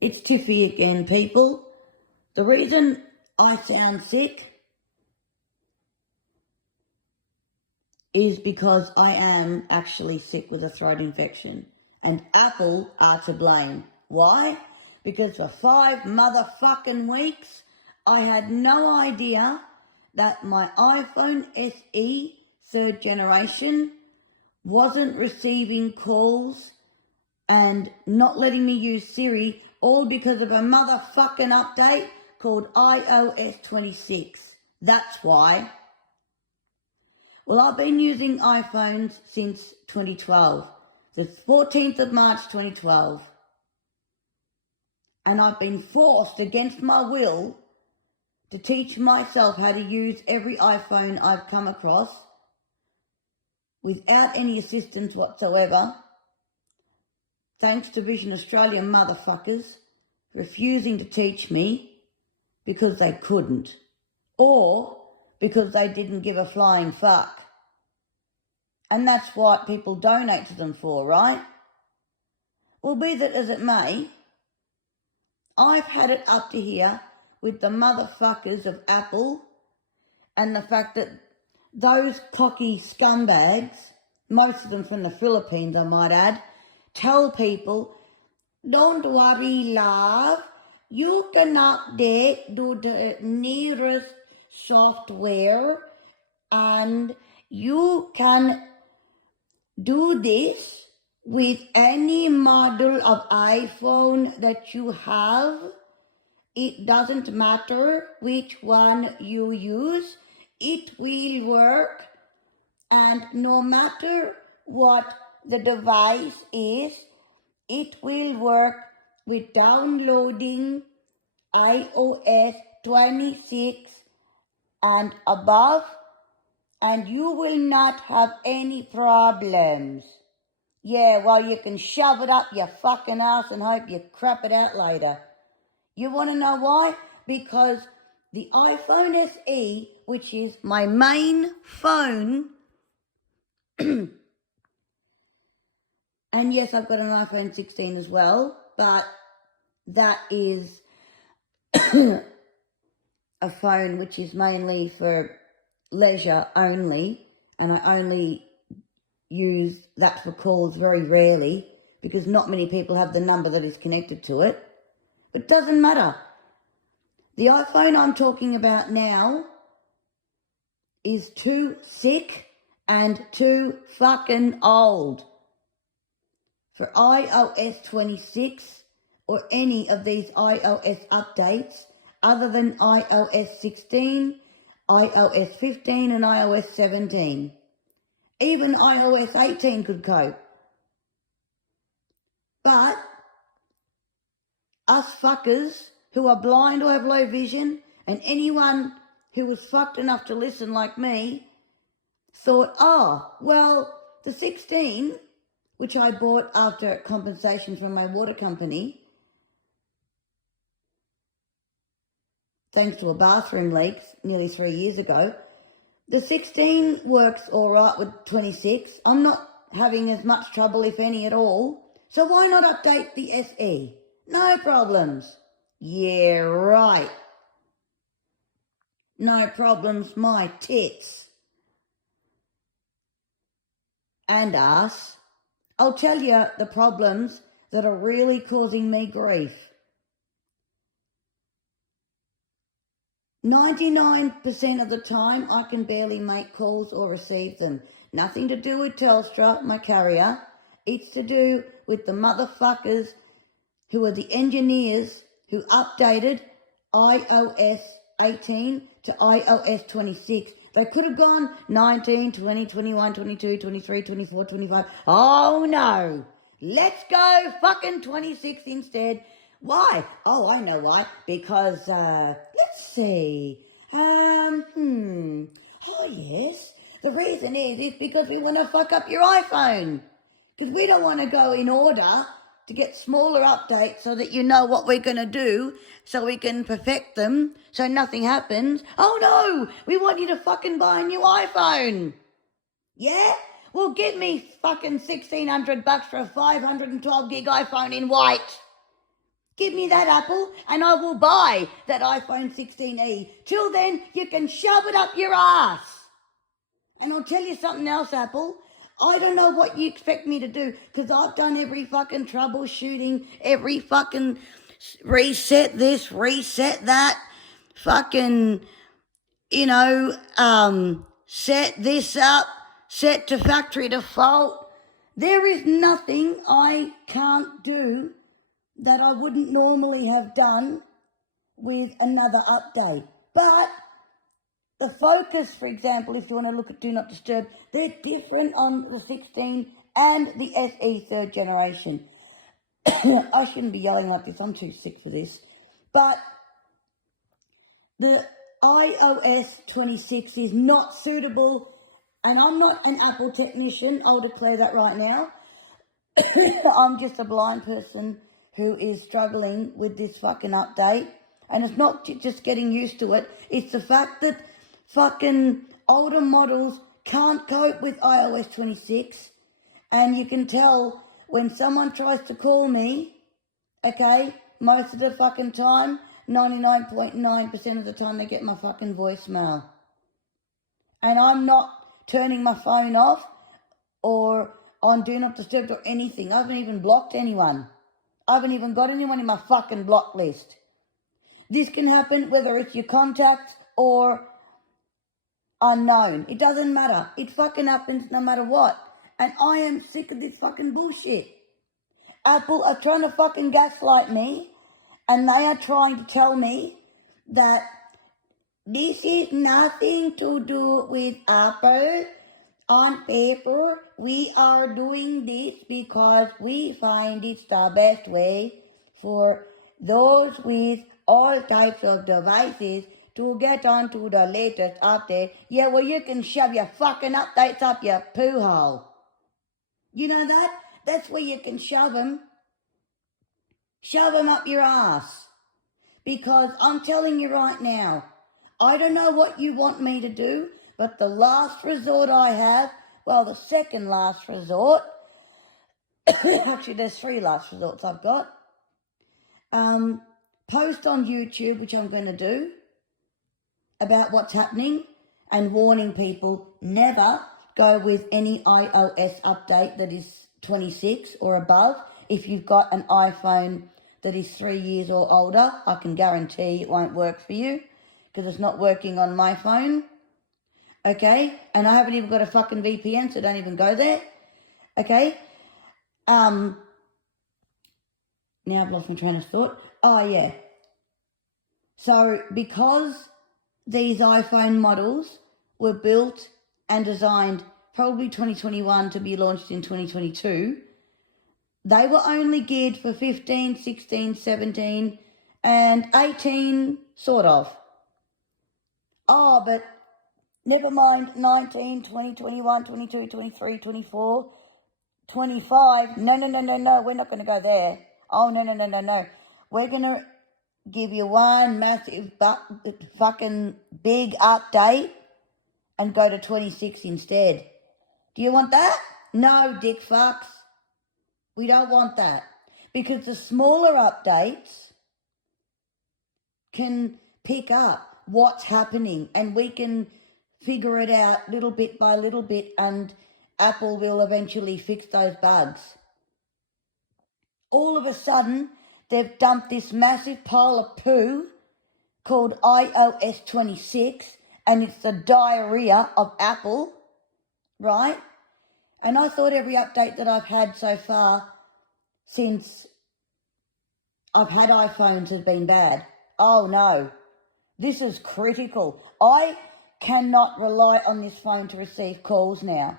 It's Tiffy again, people. The reason I sound sick is because I am actually sick with a throat infection. And Apple are to blame. Why? Because for 5 motherfucking weeks, I had no idea that my iPhone SE 3rd generation wasn't receiving calls and not letting me use Siri, all because of a motherfucking update called iOS 26. That's why. Well, I've been using iPhones since 2012, the 14th of March 2012. And I've been forced against my will to teach myself how to use every iPhone I've come across without any assistance whatsoever. Thanks to Vision Australia motherfuckers refusing to teach me because they couldn't, or because they didn't give a flying fuck. And that's what people donate to them for, right? Well, be that as it may, I've had it up to here with the motherfuckers of Apple and the fact that those cocky scumbags, most of them from the Philippines I might add, tell people, don't worry, love, you can update to the nearest software and you can do this with any model of iPhone that you have. It doesn't matter which one you use, it will work, and no matter what the device is, it will work with downloading iOS 26 and above, and you will not have any problems. Yeah, well, you can shove it up your fucking ass and hope you crap it out later. You want to know why? Because the iPhone SE, which is my main phone, and yes, I've got an iPhone 16 as well, but that is a phone which is mainly for leisure only, and I only use that for calls very rarely because not many people have the number that is connected to it. But it doesn't matter. The iPhone I'm talking about now is too sick and too fucking old for iOS 26 or any of these iOS updates other than iOS 16, iOS 15 and iOS 17. Even iOS 18 could cope. But us fuckers who are blind or have low vision, and anyone who was fucked enough to listen like me, thought, well, the 16, which I bought after compensation from my water company, thanks to a bathroom leak nearly 3 years ago, the 16 works all right with 26. I'm not having as much trouble, if any, at all. So why not update the SE? No problems. Yeah, right. No problems, my tits. And ass. I'll tell you the problems that are really causing me grief. 99% of the time I can barely make calls or receive them. Nothing to do with Telstra, my carrier. It's to do with the motherfuckers who are the engineers who updated iOS 18 to iOS 26. They could have gone 19, 20, 21, 22, 23, 24, 25. Oh no! Let's go fucking 26 instead. Why? Oh, I know why. Because, let's see. Oh yes. The reason is because we want to fuck up your iPhone. Because we don't want to go in order to get smaller updates so that you know what we're going to do so we can perfect them so nothing happens. Oh no, we want you to fucking buy a new iPhone. Yeah? Well, give me fucking $1,600 for a 512 gig iPhone in white. Give me that Apple and I will buy that iPhone 16e. Till then, you can shove it up your ass. And I'll tell you something else, Apple. I don't know what you expect me to do, because I've done every fucking troubleshooting, every fucking reset this, reset that, fucking, set this up, set to factory default. There is nothing I can't do that I wouldn't normally have done with another update. But the focus, for example, if you want to look at Do Not Disturb, they're different on the 16 and the SE third generation. I shouldn't be yelling like this, I'm too sick for this. But the iOS 26 is not suitable, and I'm not an Apple technician, I'll declare that right now. I'm just a blind person who is struggling with this fucking update. And it's not just getting used to it, it's the fact that fucking older models can't cope with iOS 26. And you can tell when someone tries to call me, okay, most of the fucking time, 99.9% of the time they get my fucking voicemail. And I'm not turning my phone off or on Do Not Disturb or anything. I haven't even blocked anyone. I haven't even got anyone in my fucking block list. This can happen whether it's your contacts or unknown. It doesn't matter. It fucking happens no matter what. And I am sick of this fucking bullshit. Apple are trying to fucking gaslight me, and they are trying to tell me that this is nothing to do with Apple. On paper, we are doing this because we find it's the best way for those with all types of devices to get onto the latest update. Yeah, well, you can shove your fucking updates up your poo hole. You know that? That's where you can shove them. Shove them up your ass. Because I'm telling you right now, I don't know what you want me to do, but the last resort I have, well, the second last resort, actually there's 3 last resorts I've got, post on YouTube, which I'm going to do, about what's happening and warning people never go with any iOS update that is 26 or above. If you've got an iPhone that is 3 years or older, I can guarantee it won't work for you because it's not working on my phone. Okay? And I haven't even got a fucking VPN, so don't even go there. Okay? Now I've lost my train of thought. Oh, yeah. So because these iPhone models were built and designed probably 2021 to be launched in 2022, they were only geared for 15, 16, 17, and 18, sort of. Oh, but never mind 19, 20, 21, 22, 23, 24, 25. No, we're not going to go there. Oh, no. We're going to give you one massive fucking big update and go to 26 instead. Do you want that? No, dick fucks. We don't want that. Because the smaller updates can pick up what's happening and we can figure it out little bit by little bit, and Apple will eventually fix those bugs. All of a sudden, they've dumped this massive pile of poo called iOS 26, and it's the diarrhea of Apple, right? And I thought every update that I've had so far since I've had iPhones has been bad. Oh no, this is critical. I cannot rely on this phone to receive calls now.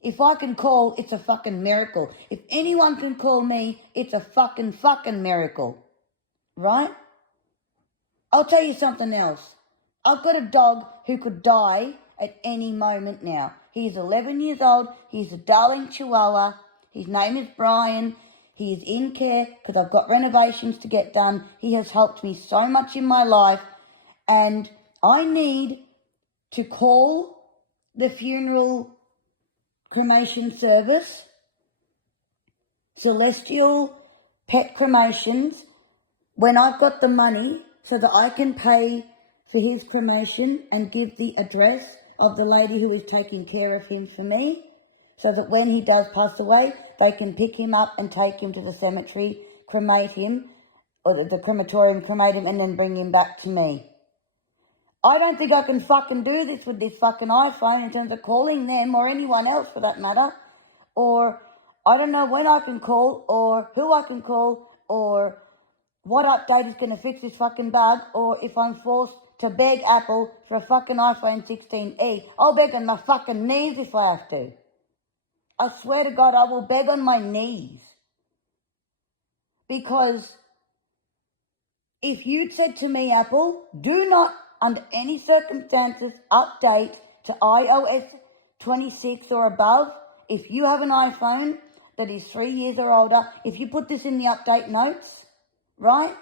If I can call, it's a fucking miracle. If anyone can call me, it's a fucking miracle. Right? I'll tell you something else. I've got a dog who could die at any moment now. He's 11 years old. He's a darling Chihuahua. His name is Brian. He is in care because I've got renovations to get done. He has helped me so much in my life. And I need to call the funeral cremation service, Celestial Pet Cremations, when I've got the money so that I can pay for his cremation and give the address of the lady who is taking care of him for me, so that when he does pass away, they can pick him up and take him to the cemetery, cremate him, or the crematorium, cremate him, and then bring him back to me. I don't think I can fucking do this with this fucking iPhone in terms of calling them or anyone else for that matter. Or I don't know when I can call or who I can call or what update is going to fix this fucking bug, or if I'm forced to beg Apple for a fucking iPhone 16e. I'll beg on my fucking knees if I have to. I swear to God, I will beg on my knees. Because if you'd said to me, Apple, do not under any circumstances update to iOS 26 or above, if you have an iPhone that is 3 years or older, if you put this in the update notes, right,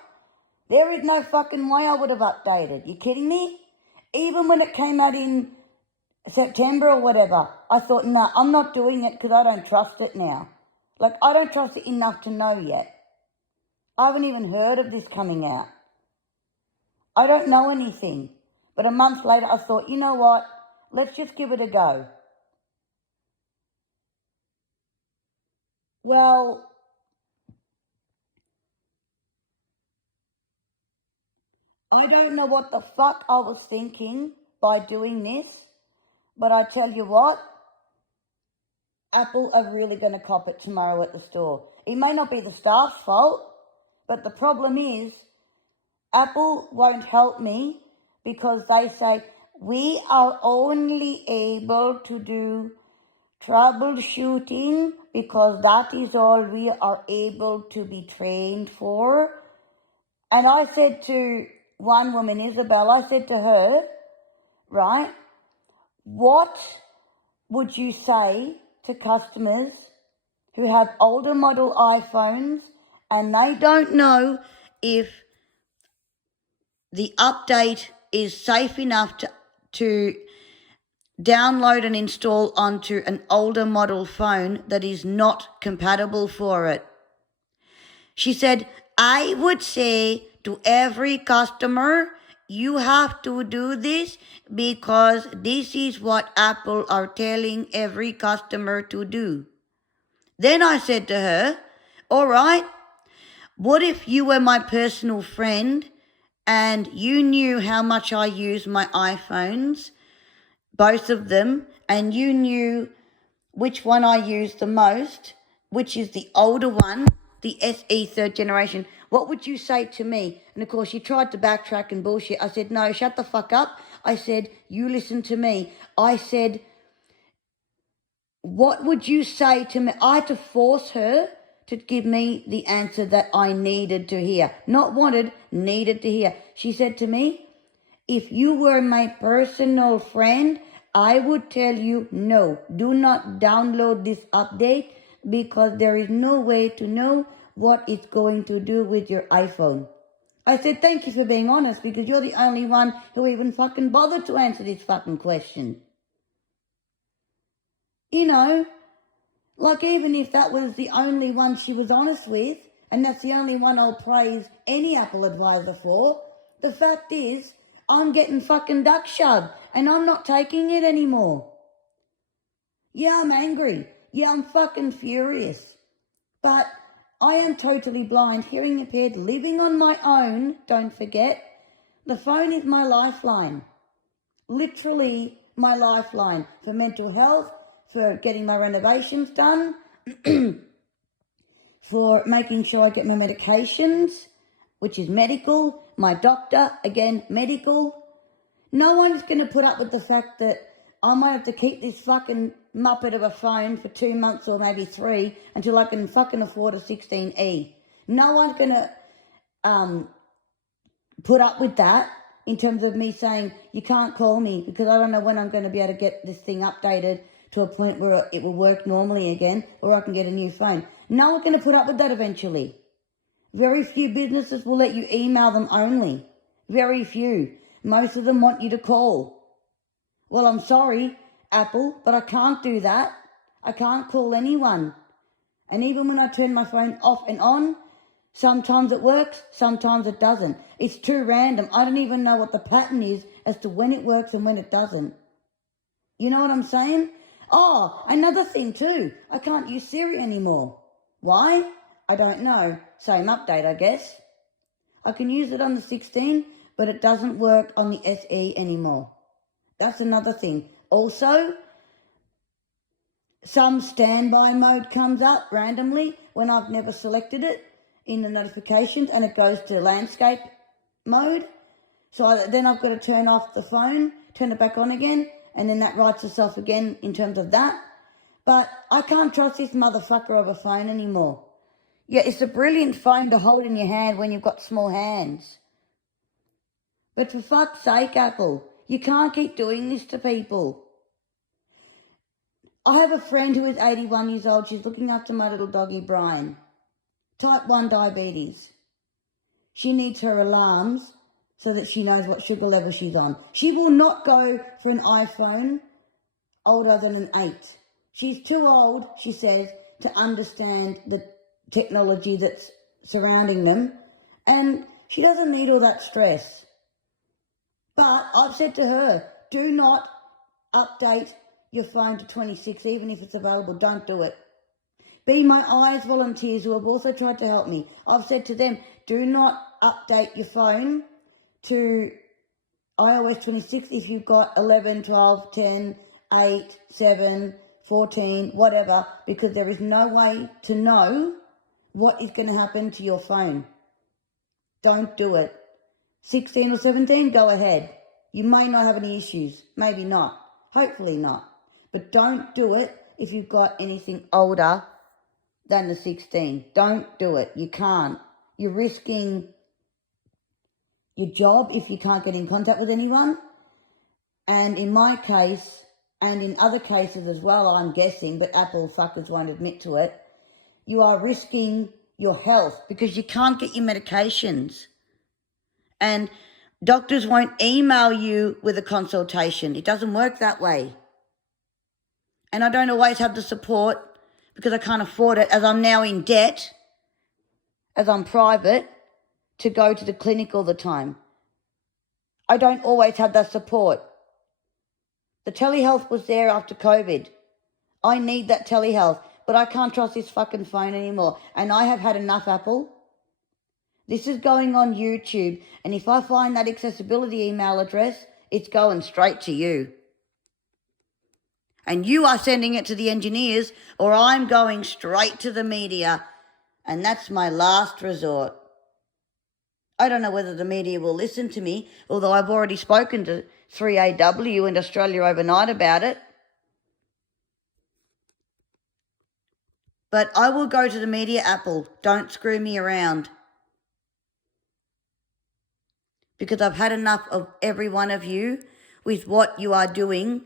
there is no fucking way I would have updated. You kidding me? Even when it came out in September or whatever, I thought, no, I'm not doing it because I don't trust it now. Like, I don't trust it enough to know yet. I haven't even heard of this coming out. I don't know anything. But a month later, I thought, you know what? Let's just give it a go. Well, I don't know what the fuck I was thinking by doing this, but I tell you what, Apple are really going to cop it tomorrow at the store. It may not be the staff's fault, but the problem is Apple won't help me because they say, we are only able to do troubleshooting because that is all we are able to be trained for. And I said to one woman, Isabel, I said to her, right, what would you say to customers who have older model iPhones and they don't know if the update is safe enough to download and install onto an older model phone that is not compatible for it? She said, I would say to every customer, you have to do this because this is what Apple are telling every customer to do. Then I said to her, all right, what if you were my personal friend and you knew how much I use my iPhones, both of them, and you knew which one I use the most, which is the older one, the SE third generation, what would you say to me? And of course, she tried to backtrack and bullshit. I said, no, shut the fuck up. I said, you listen to me. I said, what would you say to me? I had to force her to give me the answer that I needed to hear. Not wanted, needed to hear. She said to me, if you were my personal friend, I would tell you, no, do not download this update because there is no way to know what it's going to do with your iPhone. I said, thank you for being honest because you're the only one who even fucking bothered to answer this fucking question. You know, like even if that was the only one she was honest with, and that's the only one I'll praise any Apple advisor for, the fact is, I'm getting fucking duck shoved and I'm not taking it anymore. Yeah, I'm angry. Yeah, I'm fucking furious. But I am totally blind, hearing impaired, living on my own, don't forget. The phone is my lifeline. Literally my lifeline for mental health, for getting my renovations done, for making sure I get my medications, which is medical, my doctor, again, medical. No one's going to put up with the fact that I might have to keep this fucking muppet of a phone for 2 months or maybe 3 until I can fucking afford a 16e. No one's going to put up with that in terms of me saying, you can't call me because I don't know when I'm going to be able to get this thing updated to a point where it will work normally again or I can get a new phone. No one's going to put up with that eventually. Very few businesses will let you email them only. Very few. Most of them want you to call. Well, I'm sorry, Apple, but I can't do that. I can't call anyone. And even when I turn my phone off and on, Sometimes it works, sometimes it doesn't. It's too random. I don't even know what the pattern is as to when it works and when it doesn't. You know what I'm saying? Oh, another thing too. I can't use Siri anymore. Why? I don't know. Same update, I guess. I can use it on the 16, but it doesn't work on the SE anymore. That's another thing. Also, some standby mode comes up randomly when I've never selected it in the notifications, and it goes to landscape mode. So then I've got to turn off the phone, turn it back on again, and then that writes itself again in terms of that. But I can't trust this motherfucker of a phone anymore. Yeah, it's a brilliant phone to hold in your hand when you've got small hands. But for fuck's sake, Apple, you can't keep doing this to people. I have a friend who is 81 years old. She's looking after my little doggy, Brian. Type 1 diabetes. She needs her alarms so that she knows what sugar level she's on. She will not go for an iPhone older than an 8. She's too old, she says, to understand the technology that's surrounding them, and she doesn't need all that stress. But I've said to her, do not update your phone to 26, even if it's available. Don't do it. Be My Eyes volunteers who have also tried to help me. I've said to them, do not update your phone to iOS 26 if you've got 11, 12, 10, 8, 7, 14, whatever, because there is no way to know what is going to happen to your phone. Don't do it. 16 or 17, go ahead. You may not have any issues. Maybe not. Hopefully not. But don't do it if you've got anything older than the 16. Don't do it. You can't. You're risking your job if you can't get in contact with anyone. And in my case, and in other cases as well, I'm guessing, but Apple fuckers won't admit to it, you are risking your health because you can't get your medications. And doctors won't email you with a consultation. It doesn't work that way. And I don't always have the support because I can't afford it, as I'm now in debt, as I'm private, to go to the clinic all the time. I don't always have that support. The telehealth was there after COVID. I need that telehealth, but I can't trust this fucking phone anymore. And I have had enough, Apple. This is going on YouTube, and if I find that accessibility email address, it's going straight to you. And you are sending it to the engineers, or I'm going straight to the media, and that's my last resort. I don't know whether the media will listen to me, although I've already spoken to 3AW and Australia Overnight about it. But I will go to the media, Apple. Don't screw me around. Because I've had enough of every one of you with what you are doing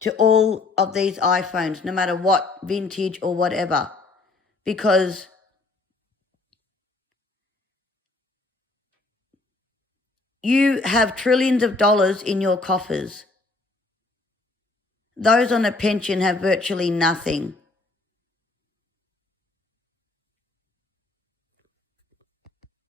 to all of these iPhones, no matter what, vintage or whatever. Because you have trillions of dollars in your coffers. Those on a pension have virtually nothing.